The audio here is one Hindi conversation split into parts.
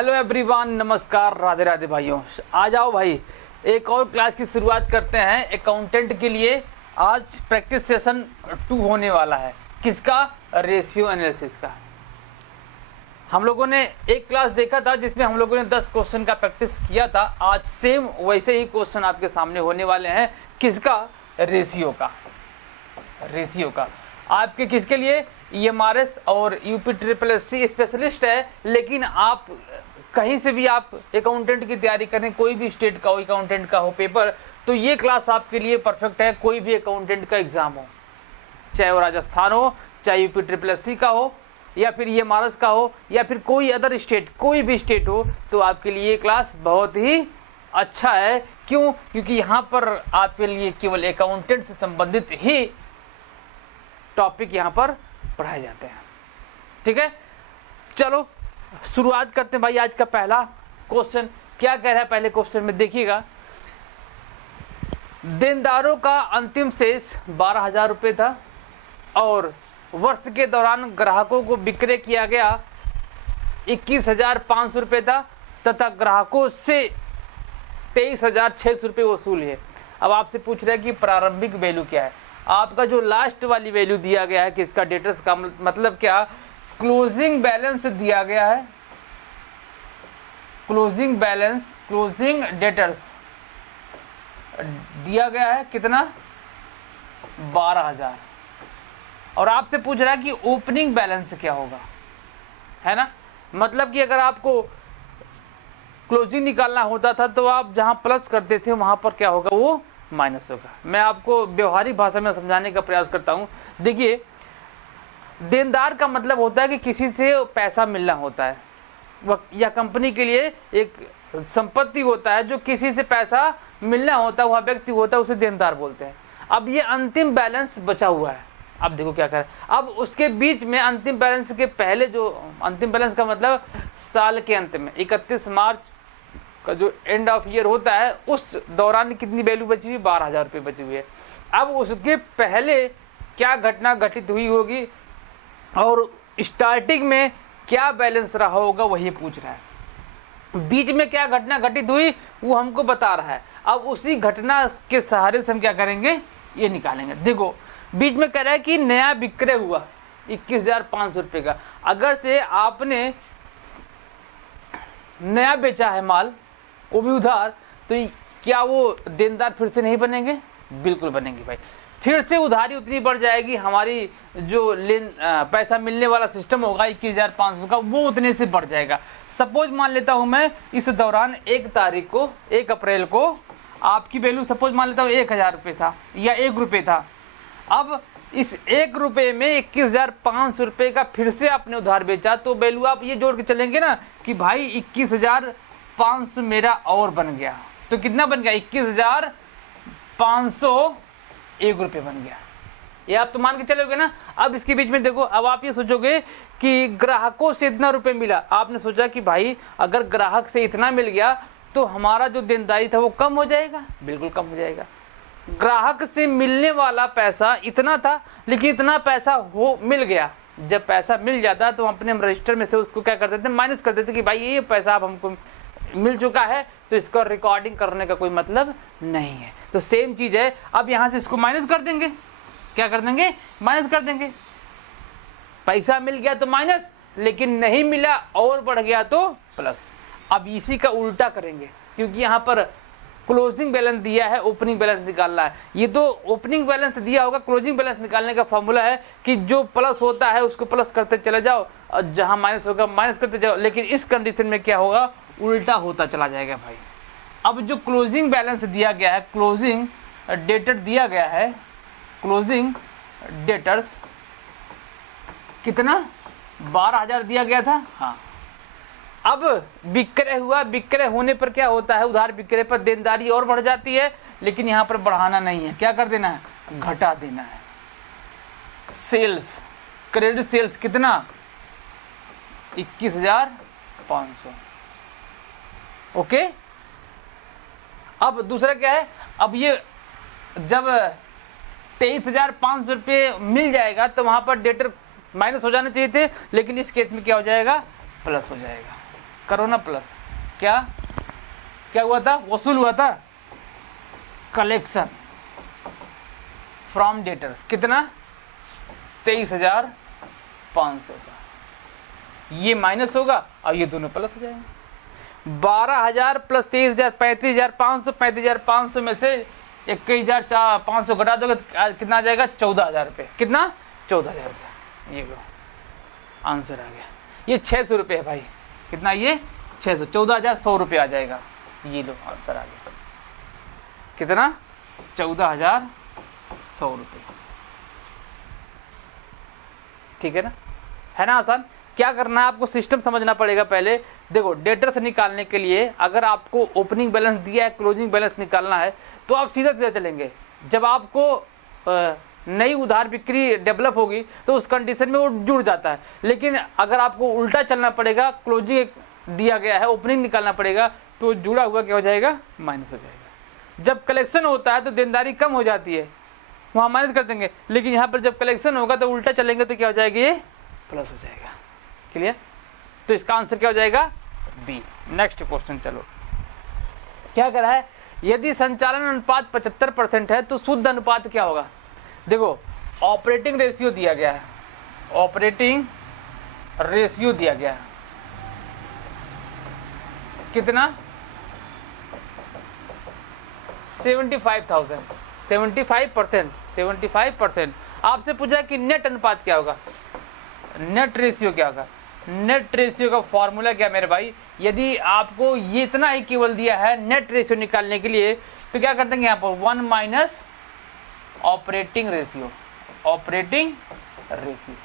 हेलो एवरीवन, नमस्कार, राधे राधे भाइयों। आ जाओ भाई, एक और क्लास की शुरुआत करते हैं अकाउंटेंट के लिए। आज प्रैक्टिस सेशन 2 होने वाला है। किसका? रेशियो एनालिसिस का। हम लोगों ने एक क्लास देखा था जिसमें हम लोगों ने 10 क्वेश्चन का प्रैक्टिस किया था। आज सेम वैसे ही क्वेश्चन आपके सामने होने वाले हैं। किसका? रेशियो का। रेशियो का आपके किसके लिए? EMRS और UPSSC स्पेशलिस्ट है, लेकिन आप कहीं से भी आप अकाउंटेंट की तैयारी करें, कोई भी स्टेट का हो, अकाउंटेंट का हो पेपर, तो ये क्लास आपके लिए परफेक्ट है। कोई भी अकाउंटेंट का एग्जाम हो, चाहे वो राजस्थान हो, चाहे UPSSC का हो, या फिर EMRS का हो, या फिर कोई अदर स्टेट, कोई भी स्टेट हो, तो आपके लिए ये क्लास बहुत ही अच्छा है। क्यों? क्योंकि यहाँ पर आपके लिए केवल अकाउंटेंट से संबंधित ही टॉपिक यहाँ पर पढ़ाए जाते हैं। ठीक है, चलो शुरुआत करते हैं भाई। आज का पहला क्वेश्चन क्या कह रहा है? पहले क्वेश्चन में देखिएगा, देनदारों का अंतिम शेष 12,000 रुपये था और वर्ष के दौरान ग्राहकों को विक्रय किया गया 21,500 रुपये था तथा ग्राहकों से 23,600 रुपये वसूल है। अब आपसे पूछ रहा है कि प्रारंभिक वैल्यू क्या है। आपका जो लास्ट वाली वैल्यू दिया गया है किसका? डेटर्स का। मतलब क्या? क्लोजिंग बैलेंस दिया गया है। क्लोजिंग बैलेंस, क्लोजिंग डेटर्स दिया गया है कितना? 12,000। और आपसे पूछ रहा है कि ओपनिंग बैलेंस क्या होगा, है ना। मतलब कि अगर आपको क्लोजिंग निकालना होता था तो आप जहां प्लस करते थे वहां पर क्या होगा? वो माइनस होगा। मैं आपको व्यवहारिक भाषा में समझाने का प्रयास करता हूं। देखिए, देनदार का मतलब होता है कि किसी से पैसा मिलना होता है, या कंपनी के लिए एक संपत्ति होता है जो किसी से पैसा मिलना होता है, वह व्यक्ति होता है, उसे देनदार बोलते हैं। अब ये अंतिम बैलेंस बचा हुआ है। अब देखो क्या करें। अब उसके बीच में अंतिम बैलेंस के पहले जो अंतिम बैलेंस का मतलब साल के अंत में 31 मार्च का जो एंड ऑफ ईयर होता है, उस दौरान कितनी वैल्यू बची हुई? 12,000 रुपये बची हुई है। अब उसके पहले क्या घटना घटित हुई होगी और स्टार्टिंग में क्या बैलेंस रहा होगा, वही पूछ रहा है। बीच में क्या घटना घटित हुई वो हमको बता रहा है। अब उसी घटना के सहारे से हम क्या करेंगे? ये निकालेंगे। देखो, बीच में कह रहा है कि नया विक्रय हुआ 21,500 रुपये का। अगर से आपने नया बेचा है माल, वो भी उधार, तो क्या वो देनदार फिर से नहीं बनेंगे? बिल्कुल बनेंगे भाई। फिर से उधारी उतनी बढ़ जाएगी, हमारी जो पैसा मिलने वाला सिस्टम होगा 21,500 का, वो उतने से बढ़ जाएगा। सपोज मान लेता हूं मैं इस दौरान 1 अप्रैल को आपकी वैल्यू सपोज मान लेता हूँ 1,000 रुपये था या 1 रुपये था। अब इस 1 रुपये में 21,500 रुपये का फिर से आपने उधार बेचा, तो वैल्यू आप ये जोड़ के चलेंगे ना कि भाई 21,500 मेरा और बन गया। तो कितना बन गया? 21,501 रुपये बन गया। ये आप तो मान के चलोगे ना। अब इसके बीच में देखो, अब आप ये सोचोगे कि ग्राहकों से इतना रुपये मिला। आपने सोचा कि भाई अगर ग्राहक से इतना मिल गया तो हमारा जो देनदारी था वो कम हो जाएगा। बिल्कुल कम हो जाएगा। ग्राहक से मिलने वाला पैसा इतना था, लेकिन इतना पैसा मिल गया। जब पैसा मिल जाता तो हम अपने रजिस्टर में से उसको क्या करते थे? माइनस कर देते कि भाई ये पैसा अब हमको मिल चुका है, तो इसका रिकॉर्डिंग करने का कोई मतलब नहीं है। तो सेम चीज है। अब यहां से इसको माइनस कर देंगे। क्या कर देंगे? माइनस कर देंगे। पैसा मिल गया तो माइनस, लेकिन नहीं मिला और बढ़ गया तो प्लस। अब इसी का उल्टा करेंगे, क्योंकि यहाँ पर क्लोजिंग बैलेंस दिया है, ओपनिंग बैलेंस निकालना है। ये तो ओपनिंग बैलेंस दिया होगा। क्लोजिंग बैलेंस निकालने का फॉर्मूला है कि जो प्लस होता है उसको प्लस करते चले जाओ और जहां माइनस होगा माइनस करते जाओ। लेकिन इस कंडीशन में क्या होगा? उल्टा होता चला जाएगा भाई। अब जो क्लोजिंग बैलेंस दिया गया है, क्लोजिंग डेटर दिया गया है, क्लोजिंग डेटर्स कितना? 12,000 दिया गया था। हाँ, अब विक्रय हुआ। विक्रय होने पर क्या होता है? उधार विक्रय पर देनदारी और बढ़ जाती है, लेकिन यहां पर बढ़ाना नहीं है। क्या कर देना है? घटा देना है। सेल्स, क्रेडिट सेल्स कितना? 21,500। ओके। अब दूसरा क्या है? अब ये जब 23,500 रुपये मिल जाएगा तो वहां पर डेटर माइनस हो जाने चाहिए थे, लेकिन इस केस में क्या हो जाएगा? प्लस हो जाएगा। करो ना प्लस, क्या क्या हुआ था, वसूल हुआ था, कलेक्शन फ्रॉम डेटर्स, कितना 23,500 का, ये माइनस होगा और ये दोनों प्लस हो जाएंगे। 12,000 प्लस 23,000 35,500, 35,500 में से 21,500 घटा दोगे कितना आ जाएगा, 14,000 रुपये, कितना 14,000 रुपये, ये लो आंसर आ गया। ये 600 रुपये है भाई, कितना ये 600, 14,100 रुपये आ जाएगा, ये लो आंसर आ गया, कितना 14,100 रुपये, ठीक है ना, है ना आसान। क्या करना है आपको, सिस्टम समझना पड़ेगा पहले। देखो डेटर से निकालने के लिए अगर आपको ओपनिंग बैलेंस दिया है, क्लोजिंग बैलेंस निकालना है, तो आप सीधा सीधा चलेंगे। जब आपको नई उधार बिक्री डेवलप होगी तो उस कंडीशन में वो जुड़ जाता है, लेकिन अगर आपको उल्टा चलना पड़ेगा, क्लोजिंग दिया गया है, ओपनिंग निकालना पड़ेगा, तो जुड़ा हुआ क्या हो जाएगा, माइनस हो जाएगा। जब कलेक्शन होता है तो देनदारी कम हो जाती है, वहाँ माइनस कर देंगे, लेकिन यहाँ पर जब कलेक्शन होगा तो उल्टा चलेंगे तो क्या हो जाएगी, ये प्लस हो जाएगा। क्लियर, तो इसका आंसर क्या हो जाएगा, बी। नेक्स्ट क्वेश्चन चलो, क्या कह रहा है, यदि संचालन अनुपात 75% है तो शुद्ध अनुपात क्या होगा। देखो ऑपरेटिंग रेशियो दिया गया है, ऑपरेटिंग रेशियो दिया गया है कितना 75,000, 75%। आपसे पूछा कि नेट अनुपात क्या होगा, नेट रेशियो क्या होगा। नेट रेशियो का फॉर्मूला क्या मेरे भाई, यदि आपको ये इतना ही केवल दिया है नेट रेशियो निकालने के लिए, तो क्या कर देंगे यहाँ पर 1 minus operating ratio, operating ratio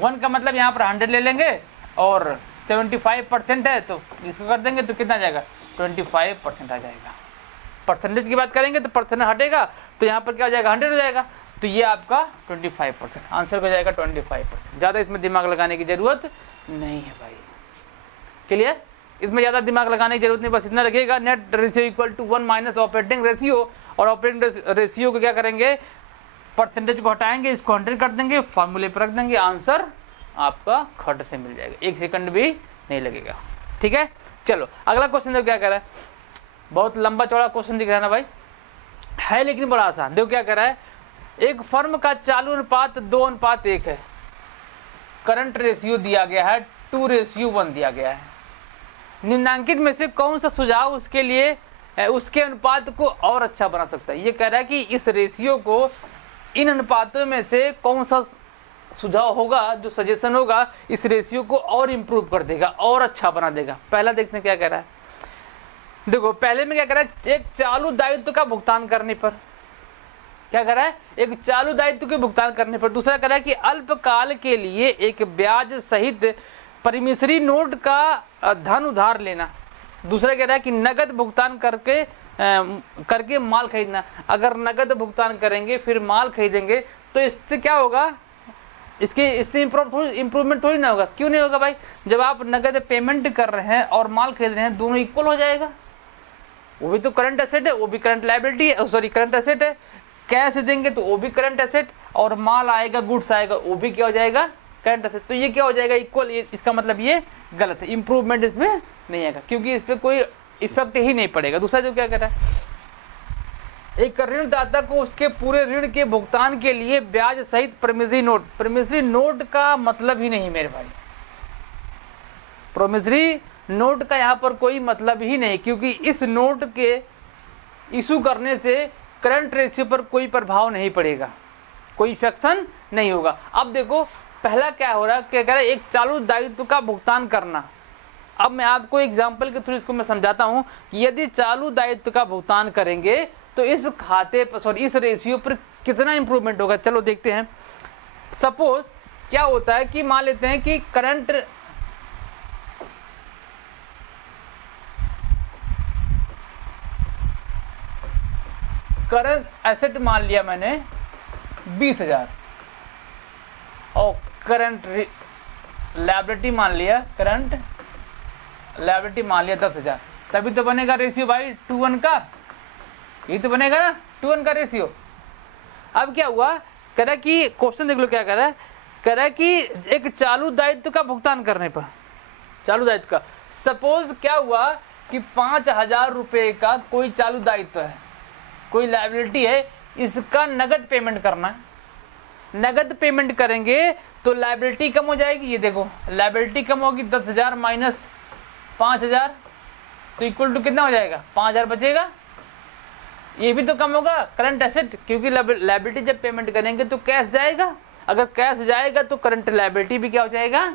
1 का मतलब यहाँ पर 100 ले लेंगे और 75% है तो इसको कर देंगे तो कितना आ जाएगा, 25% आ जाएगा। परसेंटेज की बात करेंगे तो परसेंटेज हटेगा तो यहाँ पर क्या हो जाएगा, 100 हो जाएगा, तो ये आपका 25% आंसर हो जाएगा, 25%। ज़्यादा इसमें दिमाग लगाने की ज़रूरत नहीं है भाई, क्लियर, इसमें ज़्यादा दिमाग लगाने की जरूरत नहीं, बस इतना लगेगा net ratio equal to 1 minus operating ratio, और ऑपरेटिंग रेशियो को क्या करेंगे, परसेंटेज को हटाएंगे, इसको 100 कर देंगे, फॉर्मूले पर रख देंगे, आंसर आपका खट से मिल जाएगा, 1 सेकंड भी नहीं लगेगा। ठीक है, चलो अगला क्वेश्चन देखो क्या कह रहा है, बहुत लंबा चौड़ा क्वेश्चन दिख रहा है ना भाई, है लेकिन बड़ा आसान। देखो क्या कह रहा है, एक फर्म का चालू अनुपात 2:1 है, करंट रेशियो दिया गया है 2:1 दिया गया है, निम्नांकित में से कौन सा सुझाव उसके लिए उसके अनुपात को और अच्छा बना सकता है। ये कह रहा है कि इस रेशियो को, इन अनुपातों में से कौन सा सुझाव होगा, जो सजेशन होगा इस रेशियो को और इम्प्रूव कर देगा, और अच्छा बना देगा। पहला देखते हैं क्या कह रहा है, देखो पहले में क्या कह रहा है, एक चालू दायित्व का भुगतान करने पर, क्या कर रहा है, एक चालू दायित्व के भुगतान करने पर। दूसरा कह रहा है कि अल्पकाल के लिए एक ब्याज सहित परिमिश्री नोट का धन उधार लेना। दूसरा कह रहा है कि नगद भुगतान करके माल खरीदना। अगर नगद भुगतान करेंगे फिर माल खरीदेंगे तो इससे क्या होगा, इससे इम्प्रूवमेंट थोड़ी ना होगा। क्यों नहीं होगा भाई, जब आप नगद पेमेंट कर रहे हैं और माल खरीद रहे हैं, दोनों इक्वल हो जाएगा। वो भी तो करंट एसेट है, वो भी करंट लायबिलिटी है, सॉरी करंट एसेट है। कैश देंगे तो वो भी करंट एसेट, और माल आएगा, गुड्स आएगा, वो भी क्या हो जाएगा, करंट एसेट। तो ये क्या हो जाएगा, इक्वल। इसका मतलब ये गलत है, इंप्रूवमेंट इसमें नहीं आएगा क्योंकि इस पर कोई इफेक्ट ही नहीं पड़ेगा। दूसरा जो क्या कह रहा है, एक ऋणदाता को उसके पूरे ऋण के भुगतान के लिए ब्याज सहित प्रोमिसरी नोट। प्रोमिसरी नोट का मतलब ही नहीं मेरे भाई, प्रोमिसरी नोट का यहाँ पर कोई मतलब ही नहीं, क्योंकि इस नोट के इशू करने से करंट रेशियो पर कोई प्रभाव नहीं पड़ेगा, कोई इफेक्शन नहीं होगा। अब देखो पहला क्या हो रहा है, क्या कह रहा है, एक चालू दायित्व का भुगतान करना। अब मैं आपको एग्जांपल के थ्रू इसको मैं समझाता हूं कि यदि चालू दायित्व का भुगतान करेंगे तो इस खाते पर, सॉरी इस रेशियो पर कितना इंप्रूवमेंट होगा। चलो देखते हैं। सपोज क्या होता है कि मान लेते हैं कि करंट एसेट मान लिया मैंने 20,000 और करंट लायबिलिटी मान लिया, करंट लायबिलिटी मान लिया 10,000। तभी तो बनेगा रेशियो भाई 2:1 का, यही तो बनेगा ना 2:1 का रेशियो। अब क्या हुआ, कह रहा कि क्वेश्चन देख लो क्या कह रहा है, कह रहा है कि एक चालू दायित्व का भुगतान करने पर, चालू दायित्व का। सपोज क्या हुआ कि 5,000 रुपये का कोई चालू दायित्व है, कोई लायबिलिटी है, इसका नगद पेमेंट करना है। नगद पेमेंट करेंगे तो लायबिलिटी कम हो जाएगी। ये देखो लायबिलिटी कम होगी, 10,000 माइनस 5,000 तो इक्वल टू कितना हो जाएगा, 5,000 बचेगा। ये भी तो कम होगा करंट एसेट, क्योंकि लायबिलिटी जब पेमेंट करेंगे तो कैश जाएगा। अगर कैश जाएगा तो करंट लायबिलिटी भी क्या हो जाएगा,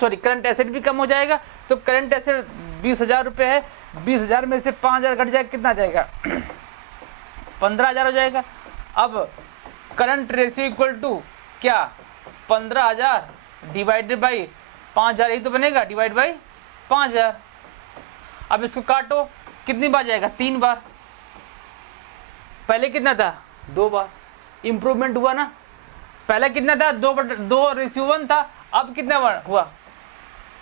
सॉरी करंट एसेट भी कम हो जाएगा। तो करंट एसेट 20,000 रुपये है, 20,000 में से 5,000 घट जाएगा, कितना जाएगा 15,000 हो जाएगा। अब करंट रेशियो इक्वल टू क्या, 15,000 डिवाइडेड बाई 5,000, यही तो बनेगा, डिवाइड बाई 5,000। अब इसको काटो, कितनी बार जाएगा, 3 बार। पहले कितना था, 2 बार। इंप्रूवमेंट हुआ ना, पहले कितना था, 2:1 था, अब कितना हुआ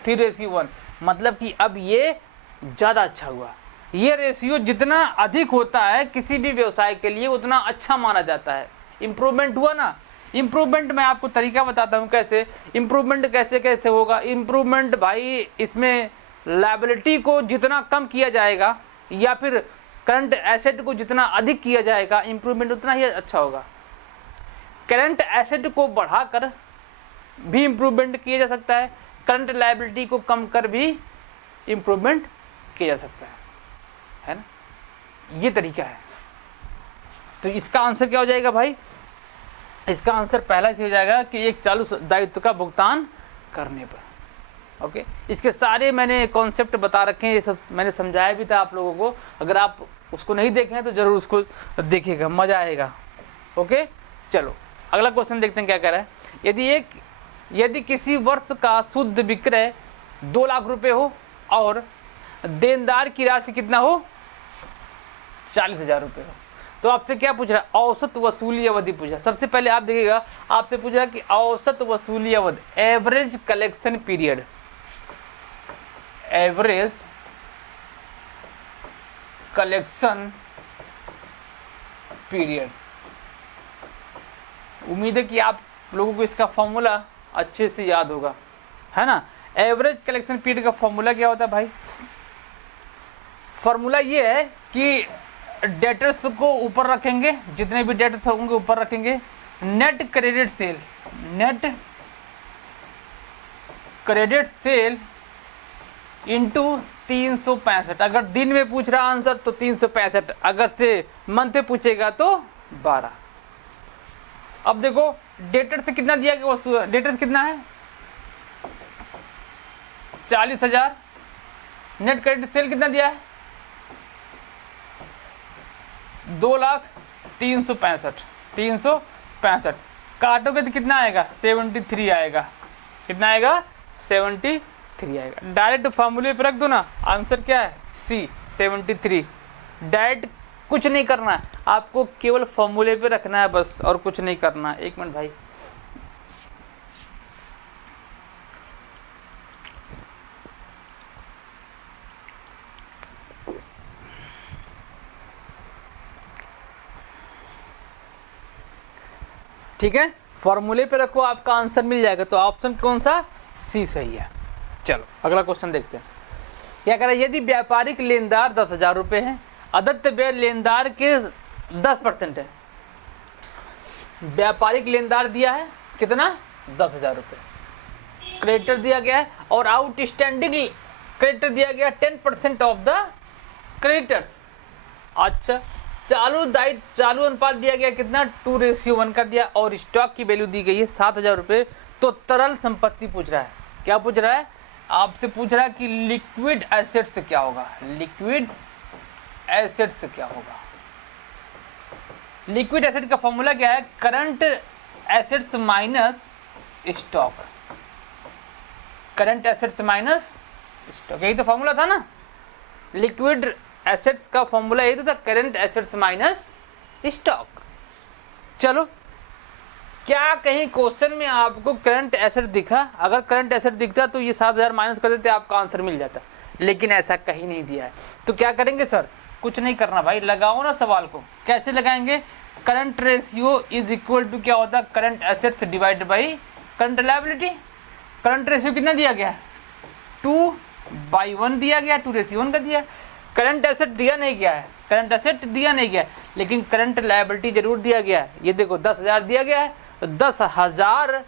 3:1। मतलब कि अब ये ज़्यादा अच्छा हुआ। ये रेशियो जितना अधिक होता है किसी भी व्यवसाय के लिए उतना अच्छा माना जाता है। इम्प्रूवमेंट हुआ ना। इम्प्रूवमेंट मैं आपको तरीका बताता हूँ कैसे इम्प्रूवमेंट कैसे होगा। इम्प्रूवमेंट भाई, इसमें लायबिलिटी को जितना कम किया जाएगा या फिर करंट एसेट को जितना अधिक किया जाएगा, इम्प्रूवमेंट उतना ही अच्छा होगा। करंट एसेट को बढ़ाकर भी इम्प्रूवमेंट किया जा सकता है, करंट लायबिलिटी को कम कर भी इम्प्रूवमेंट किया जा सकता है ना। ये तरीका है। तो इसका आंसर क्या हो जाएगा भाई, इसका आंसर पहला ही हो जाएगा कि एक चालू दायित्व का भुगतान करने पर। ओके, इसके सारे मैंने कॉन्सेप्ट बता रखे हैं, ये सब मैंने समझाया भी था आप लोगों को। अगर आप उसको नहीं देखे हैं तो ज़रूर उसको देखिएगा, मज़ा आएगा। ओके, चलो अगला क्वेश्चन देखते हैं क्या कह रहा है। यदि किसी वर्ष का शुद्ध विक्रय 2 लाख रुपए हो और देनदार की राशि कितना हो, 40,000 रुपये हो, तो आपसे क्या पूछ रहा है, औसत वसूली अवधि पूछ रहा है। सबसे पहले आप देखिएगा, आपसे पूछ रहा है कि औसत वसूली अवधि, average collection period, average collection period. उम्मीद है कि आप लोगों को इसका फॉर्मूला अच्छे से याद होगा, है ना। एवरेज कलेक्शन पीरियड का फॉर्मूला क्या होता है भाई, फॉर्मूला ये है कि डेटर्स को ऊपर रखेंगे, जितने भी डेटर्स होंगे ऊपर रखेंगे, net credit sale, net credit sale into 365। अगर दिन में पूछ रहा आंसर तो 365, अगर से मंथ में पूछेगा तो 12। अब देखो डेटर से कितना दिया गया, डेटर कितना है 40,000, नेट क्रेडिट सेल कितना दिया है 2,03,65। काटोगे तो कितना आएगा 73 आएगा, कितना आएगा 73 आएगा। डायरेक्ट फार्मूले पे रख दो ना, आंसर क्या है सी 73। डायरेक्ट कुछ नहीं करना है आपको, केवल फॉर्मूले पे रखना है बस, और कुछ नहीं करना है। एक मिनट भाई, ठीक है, फॉर्मूले पे रखो, आपका आंसर मिल जाएगा। तो ऑप्शन कौन सा, सी सही है। चलो अगला क्वेश्चन देखते हैं क्या कह रहा है। यदि व्यापारिक लेनदार 10,000 रुपये है, अदत्त व्यय लेनदार के 10% है। व्यापारिक लेनदार दिया है कितना 10,000 रुपये, क्रेडिटर दिया गया है और आउटस्टैंडिंग क्रेडिटर दिया गया 10% ऑफ द क्रेडिटर। अच्छा, चालू अनुपात दिया गया कितना 2:1 का दिया, और स्टॉक की वैल्यू दी गई है 7,000 रुपये। तो तरल संपत्ति पूछ रहा है, क्या पूछ रहा है, आपसे पूछ रहा है कि लिक्विड एसेट्स क्या होगा, लिक्विड एसेट्स क्या होगा। लिक्विड एसेट का फॉर्मूला क्या है, current assets minus stock, current assets minus stock, यही तो फॉर्मूला था ना। लिक्विड एसेट्स का फॉर्मूला यही तो था, करंट एसेट्स माइनस स्टॉक। चलो, क्या कहीं क्वेश्चन में आपको करंट एसेट दिखा, अगर करंट एसेट दिखता तो ये 7,000 माइनस कर देते, आपका आंसर मिल जाता, लेकिन ऐसा कहीं नहीं दिया है। तो क्या करेंगे सर, कुछ नहीं करना भाई, लगाओ ना सवाल को। कैसे लगाएंगे, current ratio is equal to क्या होता है, current assets divided by current liability. Current ratio कितना दिया गया है 2/1 दिया गया, 2:1 का दिया। करंट एसेट दिया नहीं गया है, करंट एसेट दिया नहीं गया है, लेकिन करंट लायबिलिटी जरूर दिया गया है। ये देखो 10,000 दिया गया है, तो 10,000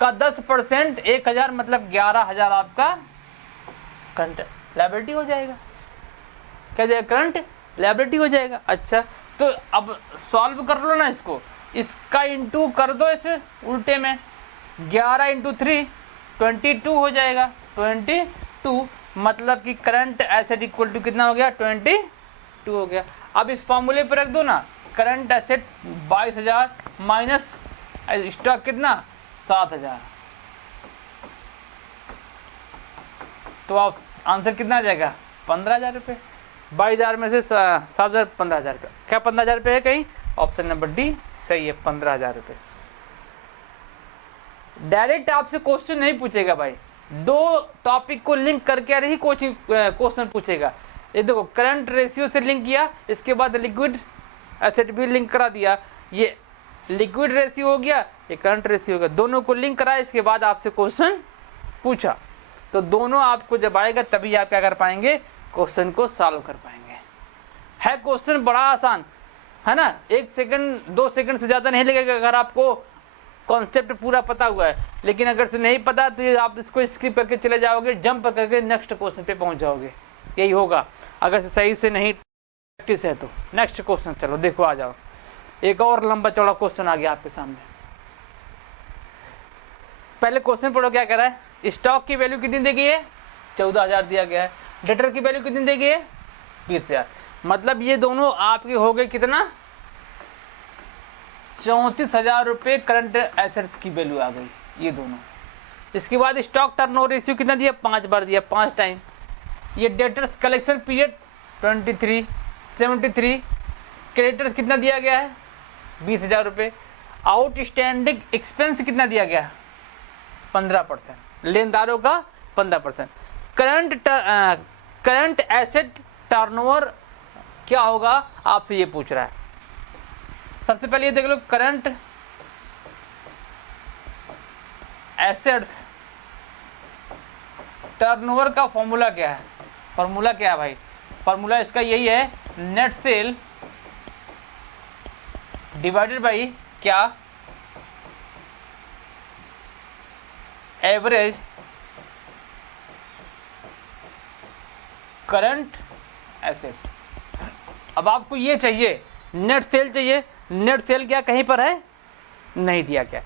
का 10% 1,000 मतलब 11,000 आपका करंट लायबिलिटी हो जाएगा। क्या जाएगा? करंट लायबिलिटी हो जाएगा। अच्छा, तो अब सॉल्व कर लो ना इसको, इसका इंटू कर दो इसे उल्टे में, 11 × 3 22 हो जाएगा। 22 मतलब कि करंट एसेट इक्वल टू कितना हो गया? 22 हो गया। अब इस फॉर्मूले पर रख दो ना, करंट एसेट 22,000 माइनस स्टॉक कितना? 7,000, तो आप आंसर कितना आ जाएगा? 15,000 रुपये। 22,000 में से 7,000 15,000 का, क्या 15,000 रुपये है कहीं? ऑप्शन नंबर डी सही है, 15,000 रुपये। डायरेक्ट आपसे क्वेश्चन नहीं पूछेगा भाई, दो टॉपिक को लिंक करके ही कोचिंग क्वेश्चन पूछेगा। ये देखो करंट रेशियो से लिंक किया, इसके बाद लिक्विड एसेट भी लिंक करा दिया, ये लिक्विड रेशियो हो गया, ये करंट रेशियो हो गया, दोनों को लिंक करा, इसके बाद आपसे क्वेश्चन पूछा। तो दोनों आपको जब आएगा तभी आप क्या कर पाएंगे? क्वेश्चन को सॉल्व कर पाएंगे। है क्वेश्चन बड़ा आसान है ना, 1 सेकंड 2 सेकंड से ज़्यादा नहीं लगेगा अगर आपको कॉन्सेप्ट पूरा पता हुआ है। लेकिन अगर से नहीं पता तो ये आप इसको स्किप करके चले जाओगे, जंप करके नेक्स्ट क्वेश्चन पे पहुंच जाओगे, यही होगा अगर से सही से नहीं प्रैक्टिस है तो। नेक्स्ट क्वेश्चन चलो देखो, आ जाओ, एक और लंबा चौड़ा क्वेश्चन आ गया आपके सामने। पहले क्वेश्चन पढ़ो क्या कह रहा है। स्टॉक की वैल्यू कितनी दी गई है? 14,000 दिया गया है। डेटर की वैल्यू कितनी दी गई है? 20,000। मतलब ये दोनों आपके हो गए कितना? 34,000 रुपये करंट एसेट्स की वैल्यू आ गई ये दोनों। इसके बाद स्टॉक टर्नओवर रेशियो कितना दिया? 5 बार दिया, 5 टाइम। ये डेटर्स कलेक्शन पीरियड 73। क्रेडिटर्स कितना दिया गया है? 20,000 रुपये। आउटस्टैंडिंग एक्सपेंस कितना दिया गया? 15%, लेनदारों का 15%। करंट एसेट टर्नओवर क्या होगा आपसे ये पूछ रहा है। सबसे पहले ये देख लो, करंट एसेट्स टर्नओवर का फॉर्मूला क्या है? फॉर्मूला क्या है भाई? फॉर्मूला इसका यही है, नेट सेल डिवाइडेड बाई क्या? Average current asset. अब आपको ये चाहिए, नेट सेल चाहिए। नेट सेल क्या कहीं पर है? नहीं दिया गया।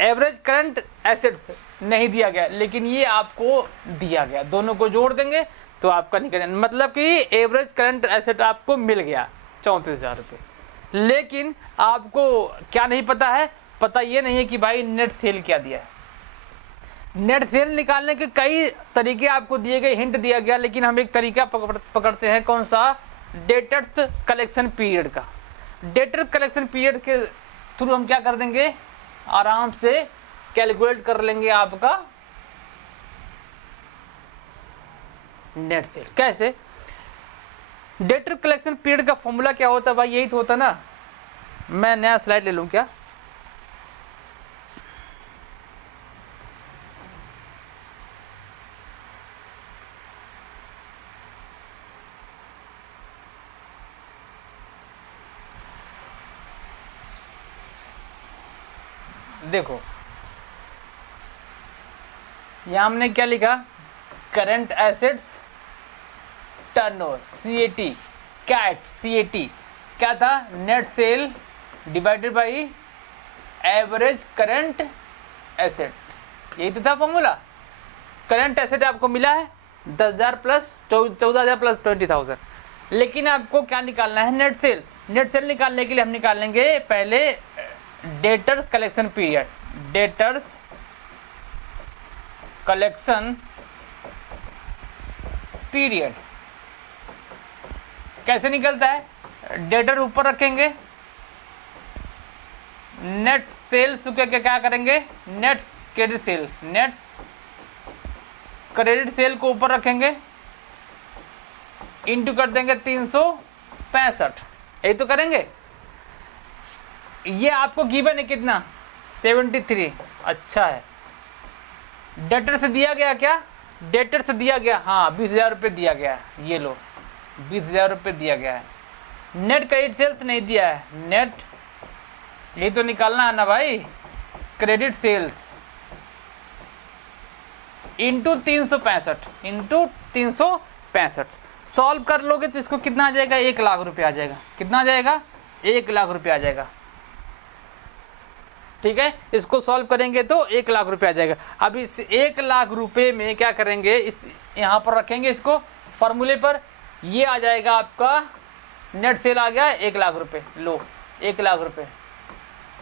एवरेज करंट एसेट नहीं दिया गया, लेकिन ये आपको दिया गया। दोनों को जोड़ देंगे तो आपका निकल, मतलब कि एवरेज करंट एसेट आपको मिल गया 34,000 रुपये। लेकिन आपको क्या नहीं पता है? पता ये नहीं है कि भाई नेट सेल क्या दिया है। नेट सेल निकालने के कई तरीके आपको दिए गए, हिंट दिया गया, लेकिन हम एक तरीका पकड़ते हैं, कौन सा? डेटर्स कलेक्शन पीरियड का। डेटर कलेक्शन पीरियड के थ्रू हम क्या कर देंगे? आराम से कैलकुलेट कर लेंगे आपका नेट सेल। कैसे? डेटर कलेक्शन पीरियड का फॉर्मूला क्या होता है भाई? यही तो होता ना। मैं नया स्लाइड ले लूं क्या? देखो यहां हमने क्या लिखा? Current assets turnover, CAT, cat CAT क्या था? Net cell divided by average current asset, यही तो था फॉर्मूला। करंट एसेट आपको मिला है 10,000 प्लस 14,000 प्लस 20,000, लेकिन आपको क्या निकालना है? Net cell. नेट सेल निकालने के लिए हम निकाल लेंगे पहले debtors collection period. Debtors collection period कैसे निकलता है? डेटर ऊपर रखेंगे, नेट सेल क्या करेंगे? Net credit sale, net credit sale को ऊपर रखेंगे, इंटू कर देंगे 365, यही तो करेंगे। ये आपको गिवन है कितना? 73। अच्छा है, डेटर से दिया गया क्या? डेटर से दिया गया, हाँ 20,000 रुपये दिया गया है, ये लो 20,000 रुपये दिया गया है। नेट क्रेडिट सेल्स नहीं दिया है, नेट यही तो निकालना है ना भाई, क्रेडिट सेल्स इंटू 365 सॉल्व कर लोगे तो इसको कितना आ जाएगा, 1 लाख रुपये आ जाएगा। कितना आ जाएगा, 1 लाख रुपये आ जाएगा। ठीक है, इसको सॉल्व करेंगे तो 1 लाख रुपये आ जाएगा। अब इस 1 लाख रुपये में क्या करेंगे, इस यहाँ पर रखेंगे इसको फॉर्मूले पर, ये आ जाएगा आपका नेट सेल आ गया 1 लाख रुपये। लो 1 लाख रुपये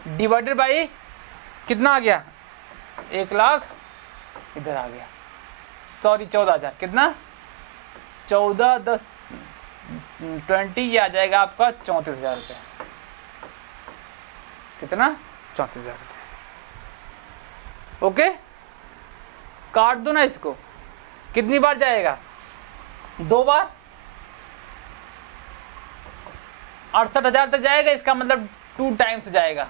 डिवाइडेड बाई कितना आ गया, 1 लाख इधर आ गया, सॉरी 14,000, कितना 14 10 20 ये आ जाएगा आपका 34,000 रुपये। कितना 34,000 रुपये। ओके, काट दो ना इसको, कितनी बार जाएगा, 2 बार 68,000 तक जाएगा। इसका मतलब 2 टाइम्स जाएगा,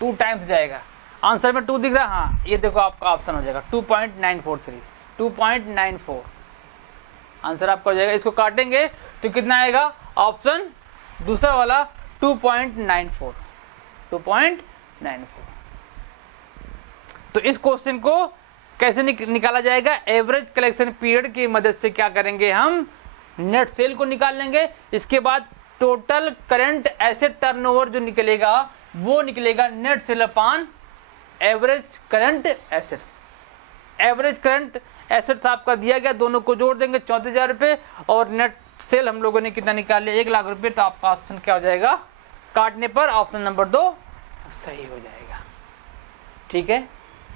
2 टाइम्स जाएगा। आंसर में 2 दिख रहा है, हाँ ये देखो आपका ऑप्शन हो जाएगा 2.943, 2.94 आंसर आपका हो जाएगा। इसको काटेंगे तो कितना आएगा, ऑप्शन दूसरा वाला 2.94, 2.94। तो इस क्वेश्चन को कैसे निकाला जाएगा, एवरेज कलेक्शन पीरियड की मदद से क्या करेंगे, हम नेट सेल को निकाल लेंगे। इसके बाद टोटल करंट एसेट टर्नओवर जो निकलेगा वो निकलेगा net sale upon average current assets. Average current assets आपका दिया गया, दोनों को जोड़ देंगे 34,000 रुपये, और नेट सेल हम लोगों ने कितना निकाल लिया, 1 लाख रुपये। तो आपका ऑप्शन क्या हो जाएगा, काटने पर ऑप्शन नंबर 2 सही हो जाएगा। ठीक है,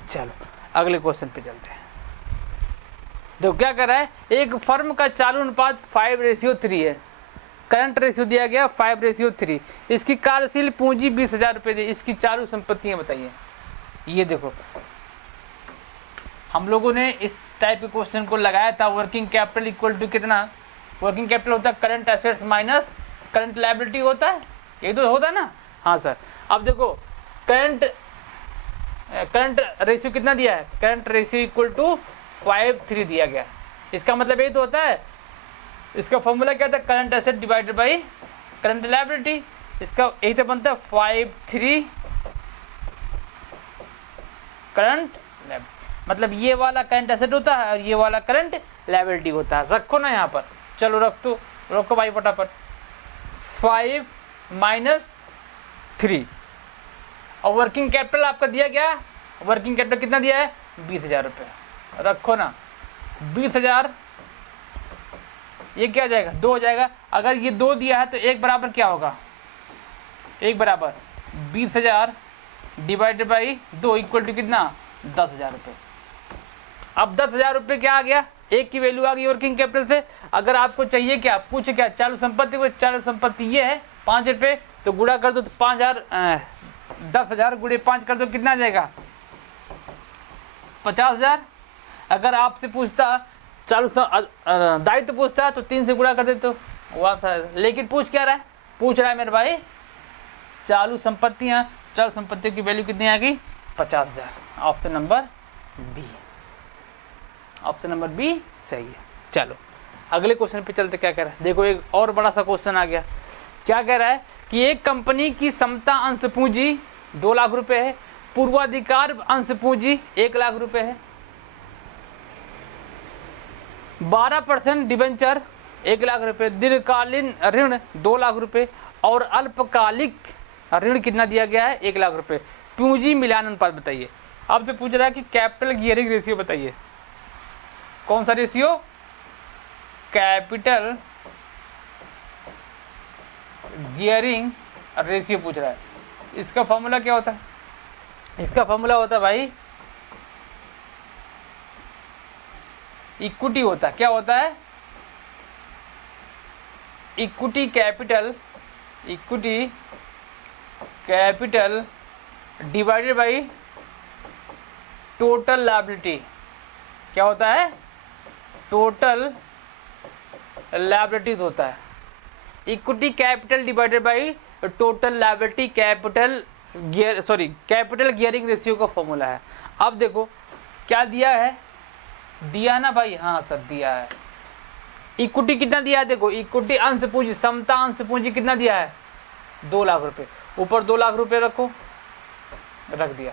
चलो अगले क्वेश्चन पे चलते हैं। देखो क्या कर रहा है, एक फर्म का चालू अनुपात 5:3 है, करंट रेशियो दिया गया 5:3, इसकी कार्यशील पूंजी 20,000 रुपये दी, इसकी चालू संपत्तियां बताइए। ये देखो हम लोगों ने इस टाइप के क्वेश्चन को लगाया था, वर्किंग कैपिटल इक्वल टू कितना, वर्किंग कैपिटल होता है current assets minus current liability होता है, ये तो होता है ना। हाँ सर, अब देखो करंट रेशियो कितना दिया है, करंट रेशियो इक्वल टू 5:3 दिया गया। इसका मतलब ये तो होता है, इसका फॉर्मूला क्या था, current asset divided by current liability. इसका यही तो बनता है 5:3 करंट लायबिलिटी, मतलब ये वाला करंट एसेट होता है और ये वाला करंट लायबिलिटी होता है। रखो ना यहाँ पर, चलो रखो भाई फटाफट, 5 - 3 और वर्किंग कैपिटल आपका दिया गया, वर्किंग कैपिटल कितना दिया है, 20,000 रुपये। रखो ना 20,000, ये क्या जाएगा, 2 हो जाएगा। अगर ये 2 दिया है तो 1 बराबर क्या होगा, 1 बराबर 20,000 डिवाइडेड बाई 2 इक्वल टू कितना, 10,000 रुपये। अब 10,000 रुपये क्या आ गया, 1 की वैल्यू आ गई वर्किंग कैपिटल से। अगर आपको चाहिए क्या, पूछे क्या चालू संपत्ति को, चालू संपत्ति ये है 5 रुपये, तो गुणा कर दो तो 10,000 गुणे 5 कर दो, कितना आ जाएगा 50,000। अगर आपसे पूछता चालू दायित्व पूछता तो 3 से गुणा कर देते तो वहाँ था, लेकिन पूछ क्या रहा है, पूछ रहा है मेरे भाई चालू संपत्तियाँ, चालू संपत्तियों की वैल्यू कितनी आ गई, 50,000। Option number B, option number B सही है। चलो अगले क्वेश्चन पे चलते, क्या कह रहा है, देखो एक और बड़ा सा क्वेश्चन आ गया। क्या कह रहा है कि एक कंपनी की समता अंश पूंजी 2 लाख रुपए है, पूर्वाधिकार अंश पूंजी 1 लाख रुपए है, 12% डिबेंचर 1 लाख रुपए, दीर्घकालीन ऋण 2 लाख रुपए और अल्पकालिक ऋण कितना दिया गया है, 1 लाख रुपए। पूंजी मिलान अनुपात बताइए। अब से पूछ रहा है कि कैपिटल गियरिंग रेशियो बताइए। कौन सा रेशियो, कैपिटल गियरिंग रेशियो पूछ रहा है। इसका फॉर्मूला क्या होता है, इसका फॉर्मूला होता है भाई इक्विटी होता है। क्या होता है, equity capital divided by total liability. क्या होता है, टोटल लायबिलिटीज होता है। Equity capital divided by total liability, capital gearing ratio का फॉर्मूला है। अब देखो क्या दिया है, दिया ना भाई, हाँ सर दिया है। इक्विटी कितना दिया है, देखो इक्विटी अंश पूंजी, समता अंश पूंजी कितना दिया है 2 लाख रुपए, ऊपर 2 लाख रुपए रखो, रख दिया,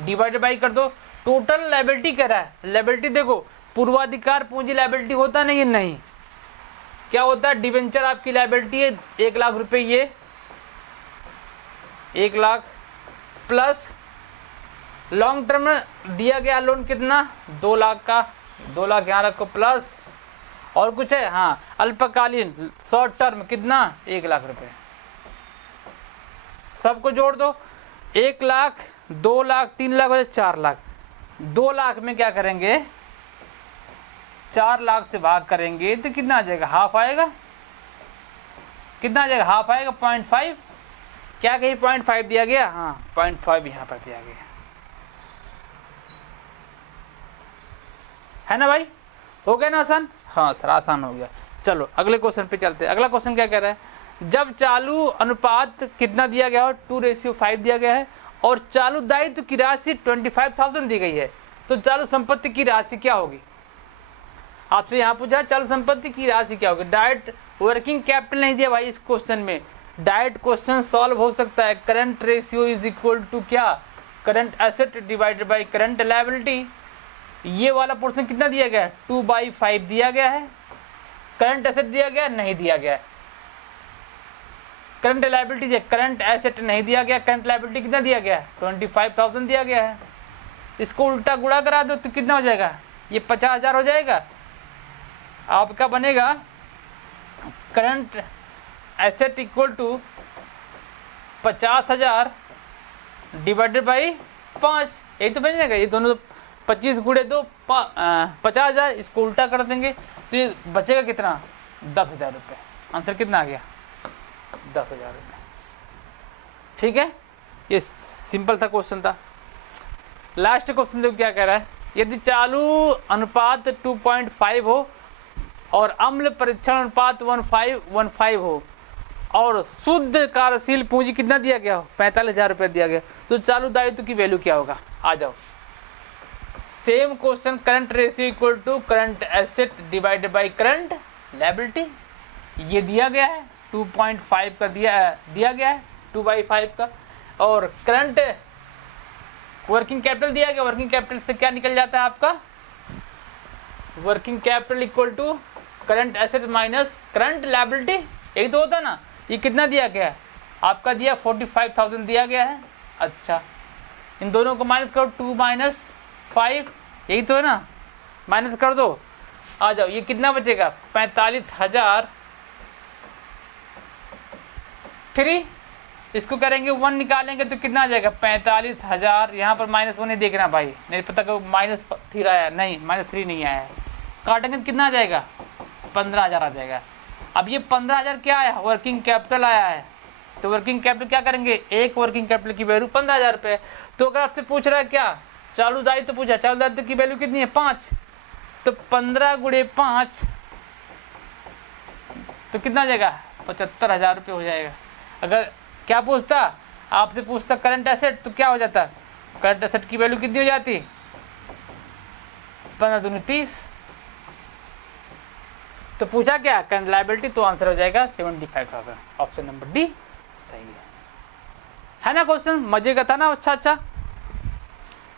डिवाइडेड बाई कर दो, टोटल लायबिलिटी कह रहा है। लायबिलिटी देखो पूर्वाधिकार पूंजी लायबिलिटी होता नहीं है, नहीं क्या होता है, डिवेंचर आपकी लायबिलिटी है 1 लाख रुपए, ये 1 लाख प्लस लॉन्ग टर्म में दिया गया लोन कितना 2 लाख का, 2 लाख यहाँ रखो प्लस और कुछ है, हाँ अल्पकालीन शॉर्ट टर्म कितना 1 लाख रुपए, सबको जोड़ दो, 1 लाख 2 लाख 3 लाख हो 4 लाख, 2 लाख में क्या करेंगे 4 लाख से भाग करेंगे तो कितना आ जाएगा, हाफ आएगा, कितना आ जाएगा हाफ आएगा 0.5, क्या कहीं 0.5 दिया गया, हाँ 0.5 यहाँ पर दिया गया है ना भाई, हो गया ना आसान, हाँ सर आसान हो गया। चलो अगले क्वेश्चन पे चलते हैं। अगला क्वेश्चन क्या कह रहा है, जब चालू अनुपात कितना दिया गया हो 2:5 दिया गया है और चालू दायित्व की राशि 25,000 दी गई है, तो चालू संपत्ति की राशि क्या होगी। आपसे यहाँ पूछा चालू संपत्ति की राशि क्या होगी, डायरेक्ट वर्किंग कैपिटल नहीं दिया भाई इस क्वेश्चन में, डायरेक्ट क्वेश्चन सॉल्व हो सकता है। Current ratio is equal to क्या, current asset divided by current liability, ये वाला पोर्शन कितना दिया गया है 2/5 दिया गया है, करंट एसेट दिया गया नहीं दिया गया है, करंट लायबिलिटी दिया, करंट एसेट नहीं दिया गया, करंट लायबिलिटी कितना दिया गया है 25,000 दिया गया है। इसको उल्टा गुणा करा दो तो कितना हो जाएगा, ये 50,000 हो जाएगा, आपका बनेगा current asset equal to 50,000 divided by 5, यही तो बनेगा, ये दोनों 25 गुणे 2 50,000, इसको उल्टा कर देंगे तो ये बचेगा कितना 10,000 रुपये, आंसर कितना आ गया 10,000 रुपये। ठीक है, ये सिंपल सा क्वेश्चन था। लास्ट क्वेश्चन देखो क्या कह रहा है, यदि चालू अनुपात 2.5 हो और अम्ल परीक्षण अनुपात 1:5 हो और शुद्ध कार्यशील पूंजी कितना दिया गया हो 45,000 रुपये दिया गया, तो चालू दायित्व की वैल्यू क्या होगा। आ जाओ same question, current ratio equal to current asset divided by current liability, ये दिया गया है 2.5 का दिया गया है 2/5 का, और करंट वर्किंग कैपिटल दिया गया, वर्किंग कैपिटल से क्या निकल जाता है आपका, working capital equal to current asset minus current liability, यही तो होता ना। ये कितना दिया गया है आपका, दिया 45,000 दिया गया है। अच्छा इन दोनों को माइनस करो, 2 - 5 यही तो है ना, माइनस कर दो, आ जाओ ये कितना बचेगा 45,000 3, इसको करेंगे 1 निकालेंगे तो कितना आ जाएगा 45,000, यहाँ पर -1 नहीं देखना भाई, नहीं पता कि -3 आया, नहीं -3 नहीं आया है, काटेंगे तो कितना आ जाएगा 15,000 आ जाएगा। अब ये 15,000 क्या आया, वर्किंग कैपिटल आया है, तो वर्किंग कैपिटल क्या करेंगे, एक वर्किंग कैपिटल की वैल्यू 15,000 रुपये। तो अगर आपसे पूछ रहा है क्या चालू दायित्व पूछा, चालू दायित्व की वैल्यू कितनी है 5, तो 15 × 5 तो कितना आ जाएगा 75,000 रुपये हो जाएगा। अगर क्या पूछता आपसे, पूछता करंट एसेट, तो क्या हो जाता, करंट एसेट की वैल्यू कितनी हो जाती 15 दूनी 30, तो पूछा क्या करंट लायबिलिटी, तो आंसर हो जाएगा 75,000, ऑप्शन नंबर डी सही है ना। क्वेश्चन मजे का था ना, अच्छा।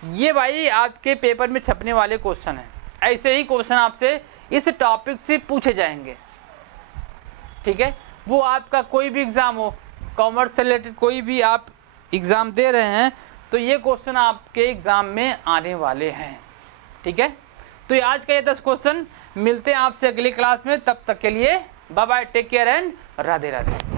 ये भाई आपके पेपर में छपने वाले क्वेश्चन है, ऐसे ही क्वेश्चन आपसे इस टॉपिक से पूछे जाएंगे। ठीक है, वो आपका कोई भी एग्जाम हो, कॉमर्स से रिलेटेड कोई भी आप एग्जाम दे रहे हैं, तो ये क्वेश्चन आपके एग्जाम में आने वाले हैं। ठीक है, तो ये आज का ये 10 क्वेश्चन, मिलते हैं आपसे अगली क्लास में, तब तक के लिए bye bye, take care and Radhe Radhe.